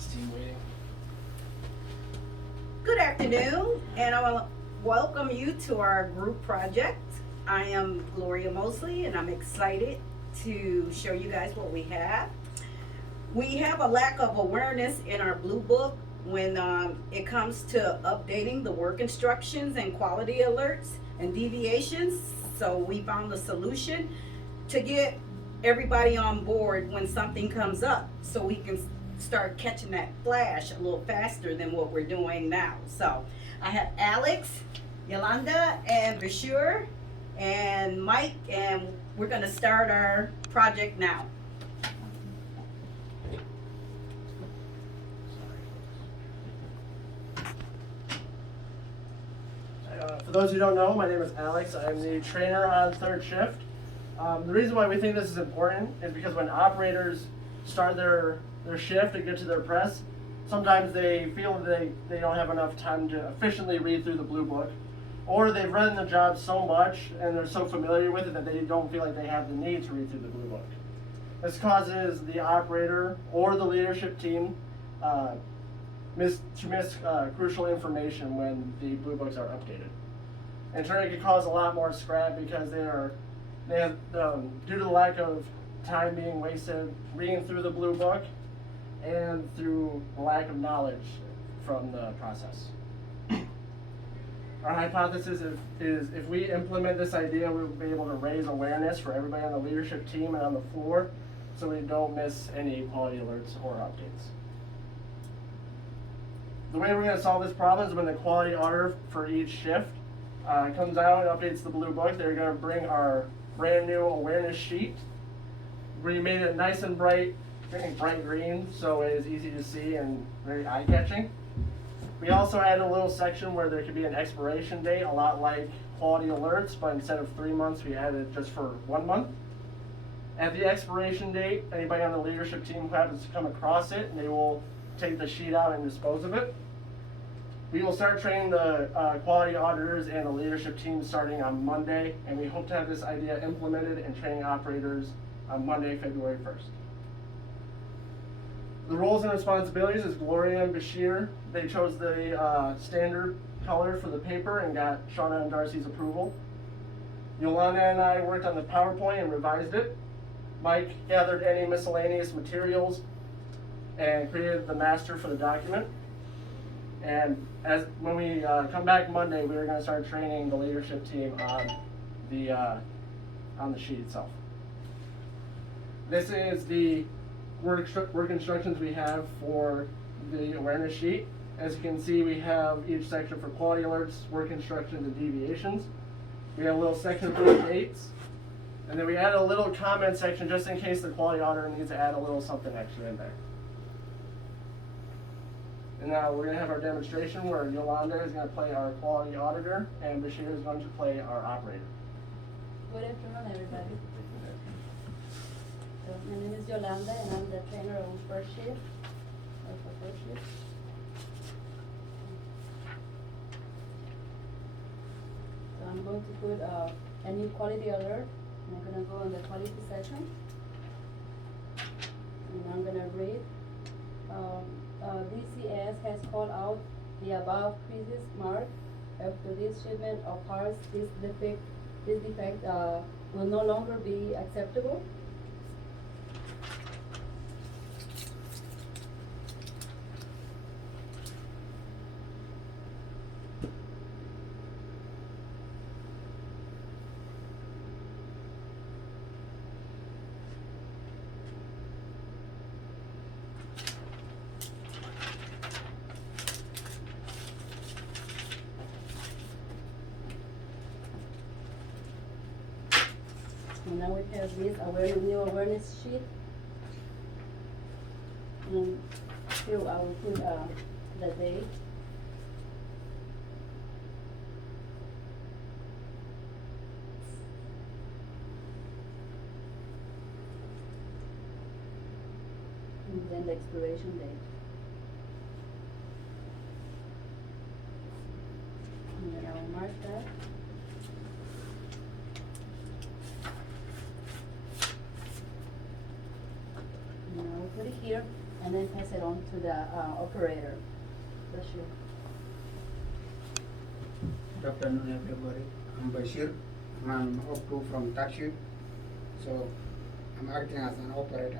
Steam waiting. Good afternoon, and I want to welcome you to our group project. I am Gloria Mosley, and I'm excited to show you guys what we have. We have a lack of awareness in our blue book when it comes to updating the work instructions and quality alerts and deviations. So we found a solution to get everybody on board when something comes up so we can start catching that flash a little faster than what we're doing now. So I have Alex, Yolanda, and Bashir, and Mike, and we're going to start our project now. For those who don't know, my name is Alex. I'm the trainer on third shift. The reason why we think this is important is because when operators start their shift and get to their press, sometimes they feel that they don't have enough time to efficiently read through the blue book, or they've read the job so much and they're so familiar with it that they don't feel like they have the need to read through the blue book. This causes the operator or the leadership team to miss crucial information when the blue books are updated. In turn, it can cause a lot more scrap because they have due to the lack of time being wasted reading through the blue book and through the lack of knowledge from the process. Our hypothesis is if we implement this idea, we'll be able to raise awareness for everybody on the leadership team and on the floor so we don't miss any quality alerts or updates. The way we're going to solve this problem is when the quality auditor for each shift comes out and updates the blue book, they're going to bring our brand new awareness sheet. We made it nice and bright green, so it is easy to see and very eye-catching. We also added a little section where there could be an expiration date, a lot like quality alerts, but instead of 3 months, we added it just for 1 month. At the expiration date, anybody on the leadership team who happens to come across it, they will take the sheet out and dispose of it. We will start training the quality auditors and the leadership team starting on Monday, and we hope to have this idea implemented and training operators on Monday, February 1st. The roles and responsibilities is Gloria and Bashir. They chose the standard color for the paper and got Shauna and Darcy's approval. Yolanda and I worked on the PowerPoint and revised it. Mike gathered any miscellaneous materials and created the master for the document. And when we come back Monday, we are going to start training the leadership team on the sheet itself. This is the work instructions we have for the awareness sheet. As you can see, we have each section for quality alerts, work instructions, and deviations. We have a little section for the dates. And then we added a little comment section just in case the quality auditor needs to add a little something extra in there. And now we're going to have our demonstration where Yolanda is going to play our quality auditor and Bashir is going to play our operator. Good afternoon, everybody. So my name is Yolanda and I'm the trainer on first shift. So I'm going to put a new quality alert. And I'm going to go on the quality section. And I'm going to read. DCS has called out the above crisis mark. After this shipment of parts, this defect will no longer be acceptable. And now we have this new awareness sheet. And here I will put the date. And then the expiration date. And then I will mark that. And I will put it here. and then pass it on to the operator. That's you. Good afternoon, everybody. I'm Bashir. I'm up from Taxi. So I'm acting as an operator.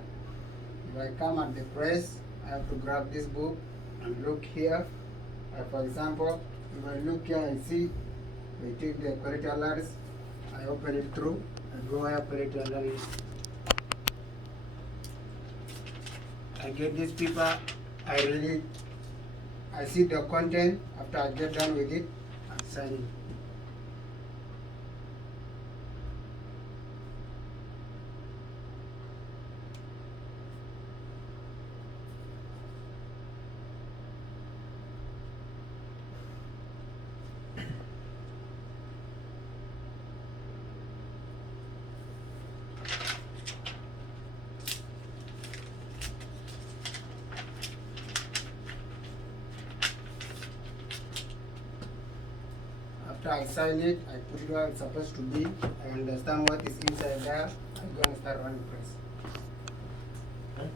If I come at the press, I have to grab this book and look here. For example, if I look here, I see we take the quality alerts, I open it through, and go where quality alert is. I get this paper, I see the content. After I get done with it, I sign it. After I sign it, I put it where it's supposed to be. I understand what is inside there. I go and start running press.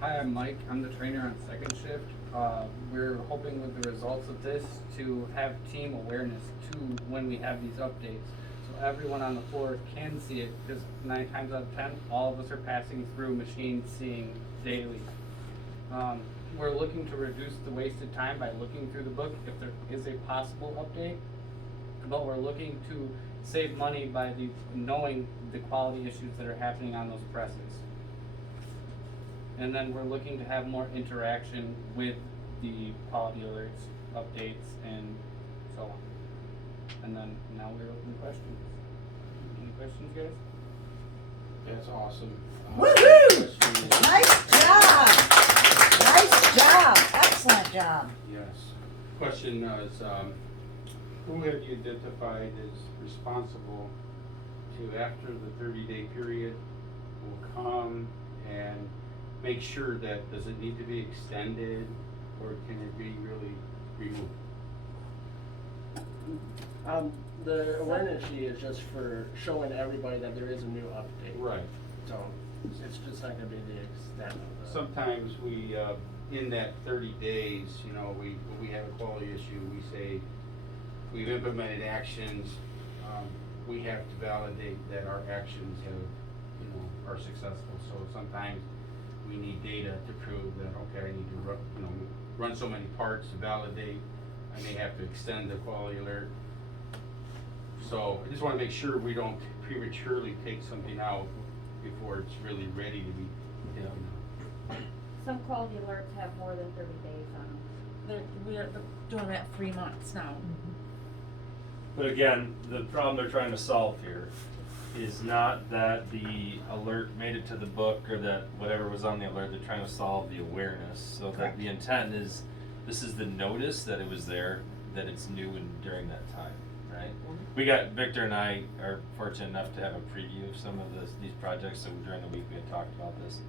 Hi, I'm Mike. I'm the trainer on second shift. We're hoping with the results of this to have team awareness to when we have these updates. So everyone on the floor can see it, because 9 times out of 10, all of us are passing through machines seeing daily. We're looking to reduce the wasted time by looking through the book if there is a possible update, but we're looking to save money by knowing the quality issues that are happening on those presses. And then we're looking to have more interaction with the quality alerts, updates, and so on. And then now we're open to questions. Any questions, guys? That's awesome. Woohoo! Question is- Nice job! Nice job! Excellent job! Yes. Question is, who have you identified as responsible to, after the 30-day period, will come and make sure that, does it need to be extended, or can it be really removed? The awareness sheet is just for showing everybody that there is a new update. Right. So it's just not gonna be the extent of the. Sometimes we, in that 30 days, you know, when we have a quality issue, we say, we've implemented actions, we have to validate that our actions have, you know, are successful. So sometimes we need data to prove that, okay, I need to run so many parts to validate. I may have to extend the quality alert. So I just wanna make sure we don't prematurely take something out before it's really ready to be taken out. Some quality alerts have more than 30 days on them. We're doing that 3 months now. But again, the problem they're trying to solve here is not that the alert made it to the book or that whatever was on the alert, they're trying to solve the awareness. So that the intent is, this is the notice that it was there, that it's new and during that time, right? Victor and I are fortunate enough to have a preview of some of these projects, so during the week we had talked about this.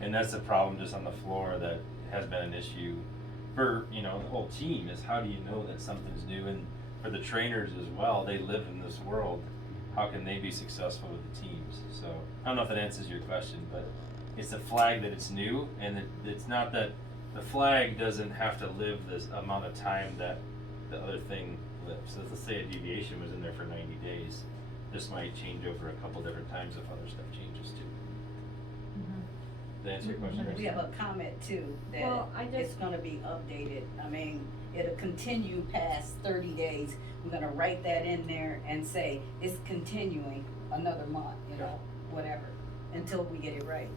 And that's the problem just on the floor that has been an issue for, you know, the whole team, is how do you know that something's new? And for the trainers as well, they live in this world. How can they be successful with the teams? So I don't know if that answers your question, but it's a flag that it's new, and it's not that the flag doesn't have to live this amount of time that the other thing lives. So let's say a deviation was in there for 90 days. This might change over a couple different times if other stuff changes too. Did that answer your question? We have a comment too, that Well, it's gonna be updated. I mean, it'll continue past 30 days. We're gonna write that in there and say, it's continuing another month, you know, whatever, until we get it right.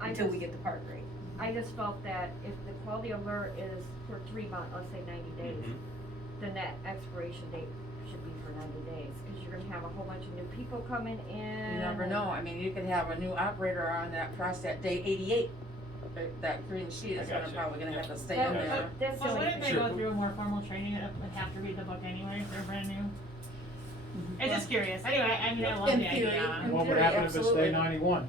Until we get the part right. I just felt that if the quality alert is for 3 months, let's say 90 days, then that expiration date should be for 90 days, because you're gonna have a whole bunch of new people coming in. You never know. I mean, you could have a new operator on that press at day 88. That green sheet is I gotcha. probably gonna have to stay But- in there. but that's the Well, only wouldn't they thing. go through a more formal training and would have to read the book anyway if they're brand new? It's just curious. Anyway, I mean, I love In the theory, idea. in What would theory, happen if it's absolutely. day 91?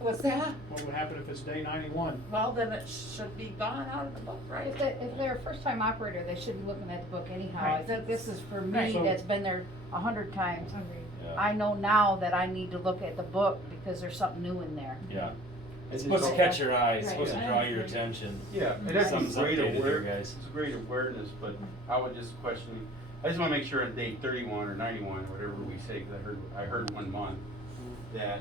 What's that? What would happen if it's day 91? Well, then it should be gone out of the book, right? If they're a first-time operator, they should be looking at the book anyhow. I Right. think this is for me, Right. that's been there 100 times. Agreed. Yeah. I know now that I need to look at the book because there's something new in there. Yeah. It's And supposed so- to catch your eye, it's Right. supposed to draw your attention. Yeah, and that's Something's great updated here, awareness, guys. it's great awareness, but I would just question, I just wanna make sure on day 31 or 91, whatever we say, cause I heard 1 month, that,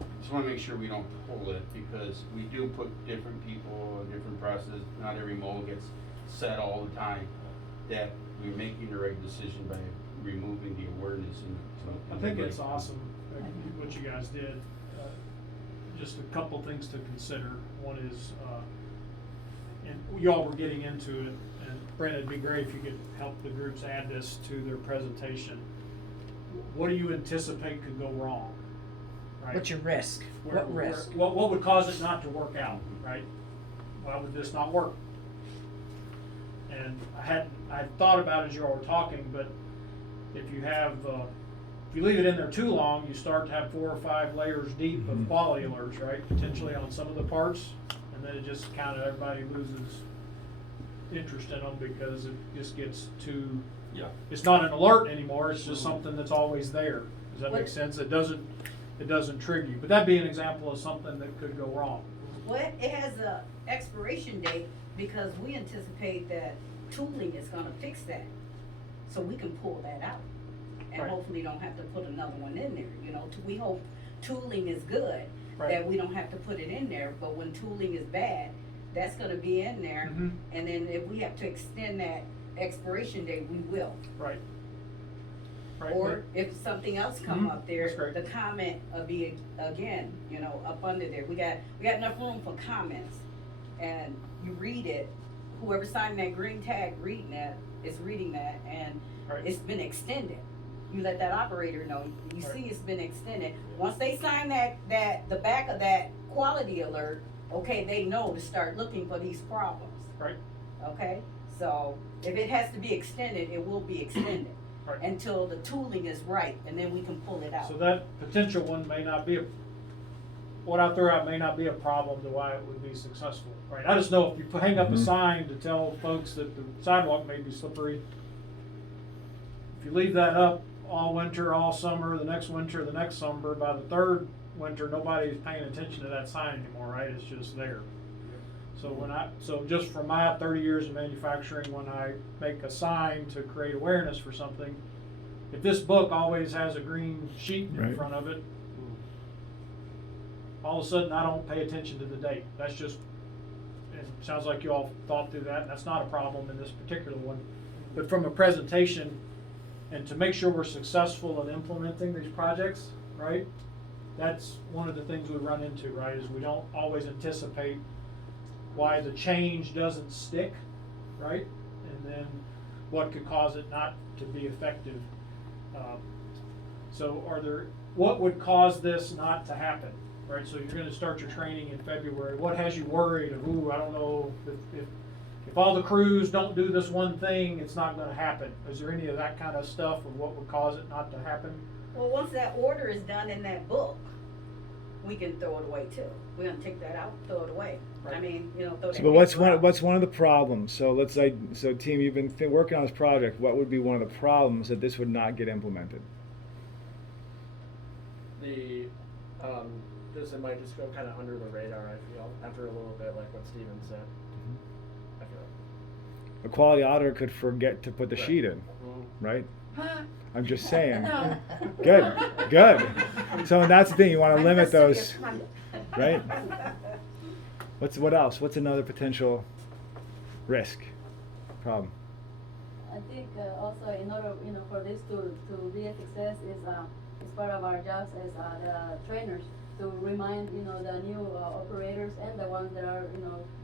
I just wanna make sure we don't pull it, because we do put different people in different processes, not every mold gets set all the time, that we're making the right decision by removing the awareness and. I think it's awesome what you guys did. Just a couple things to consider. One is, and y'all were getting into it, and Brandon, it'd be great if you could help the groups add this to their presentation. What do you anticipate could go wrong? Right? What's your risk? What risk? What would cause it not to work out, right? Why would this not work? And I thought about it as you all were talking, but if you leave it in there too long, you start to have 4 or 5 layers deep of quality alerts, right? Potentially on some of the parts, and then it just kind of, everybody loses interest in them because it just gets too, Yeah. it's not an alert anymore, it's just something that's always there. Does that make What- sense? It doesn't trigger you, but that'd be an example of something that could go wrong. Well, it has a expiration date because we anticipate that tooling is gonna fix that. So we can pull that out and Right. hopefully don't have to put another one in there, you know, we hope tooling is good, Right. that we don't have to put it in there, but when tooling is bad, that's gonna be in there. Mhm. And then if we have to extend that expiration date, we will. Right. Right, Or if something else come Mhm, up there, that's great. the comment will be again, you know, up under there. We got enough room for comments. And you read it, whoever signed that green tag reading that is reading that, and Right. it's been extended. You let that operator know, you Right. see it's been extended. Once they sign the back of that quality alert, okay, they know to start looking for these problems. Right. Okay, so if it has to be extended, it will be extended. Right. Until the tooling is right, and then we can pull it out. So that potential one may not be what I throw out may not be a problem to why it would be successful, right? I just know if you hang up a sign to tell folks that the sidewalk may be slippery, if you leave that up all winter, all summer, the next winter, the next summer, by the 3rd winter, nobody's paying attention to that sign anymore, right? It's just there. So just from my 30 years of manufacturing, when I make a sign to create awareness for something, if this book always has a green sheet in Right. front of it, all of a sudden I don't pay attention to the date. That's just, it sounds like you all thought through that, and that's not a problem in this particular one. But from a presentation, and to make sure we're successful in implementing these projects, right? That's one of the things we run into, right, is we don't always anticipate why the change doesn't stick, right? And then what could cause it not to be effective. So what would cause this not to happen, right? So you're gonna start your training in February. What has you worried of, I don't know, if all the crews don't do this one thing, it's not gonna happen. Is there any of that kind of stuff, or what would cause it not to happen? Well, once that order is done in that book, we can throw it away too. We're gonna take that out, throw it away. I Right. mean, you know, throw that. So, but what's paper out. what's one of the problems? So let's say, team, you've been working on this project. What would be one of the problems that this would not get implemented? It might just go kind of under the radar, I feel, after a little bit, like what Steven said. I feel A quality auditor could forget to put the Right. sheet in, like. right? Huh? I'm just saying. No. Good. So that's the thing. You want to I'm limit the those, serious one. right? What else? What's another potential risk, problem? I think also in order, for this to be a success is part of our jobs as the trainers to remind, the new operators and the ones that are,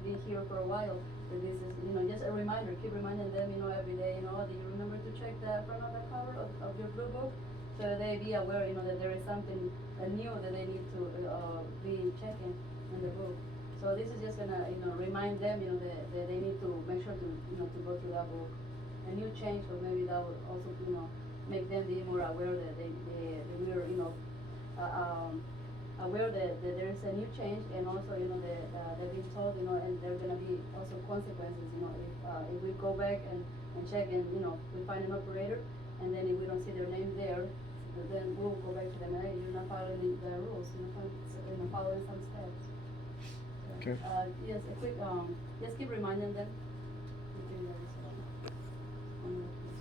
been here for a while that this is, just a reminder, keep reminding them, every day, do you remember to check the front of the cover of your blue book? So they be aware, that there is something new that they need to be checking in the book. So this is just gonna, remind them, that they need to make sure to, to go through that book. A new change, or maybe that would also, make them be more aware that we're, aware that there is a new change, and also, that they've been told, and there are gonna be also consequences, if we go back and check and, we find an operator, and then if we don't see their name there, then we'll go back to them, hey, you're not following the rules, you're not following some steps. Okay. Yes, a quick, just keep reminding them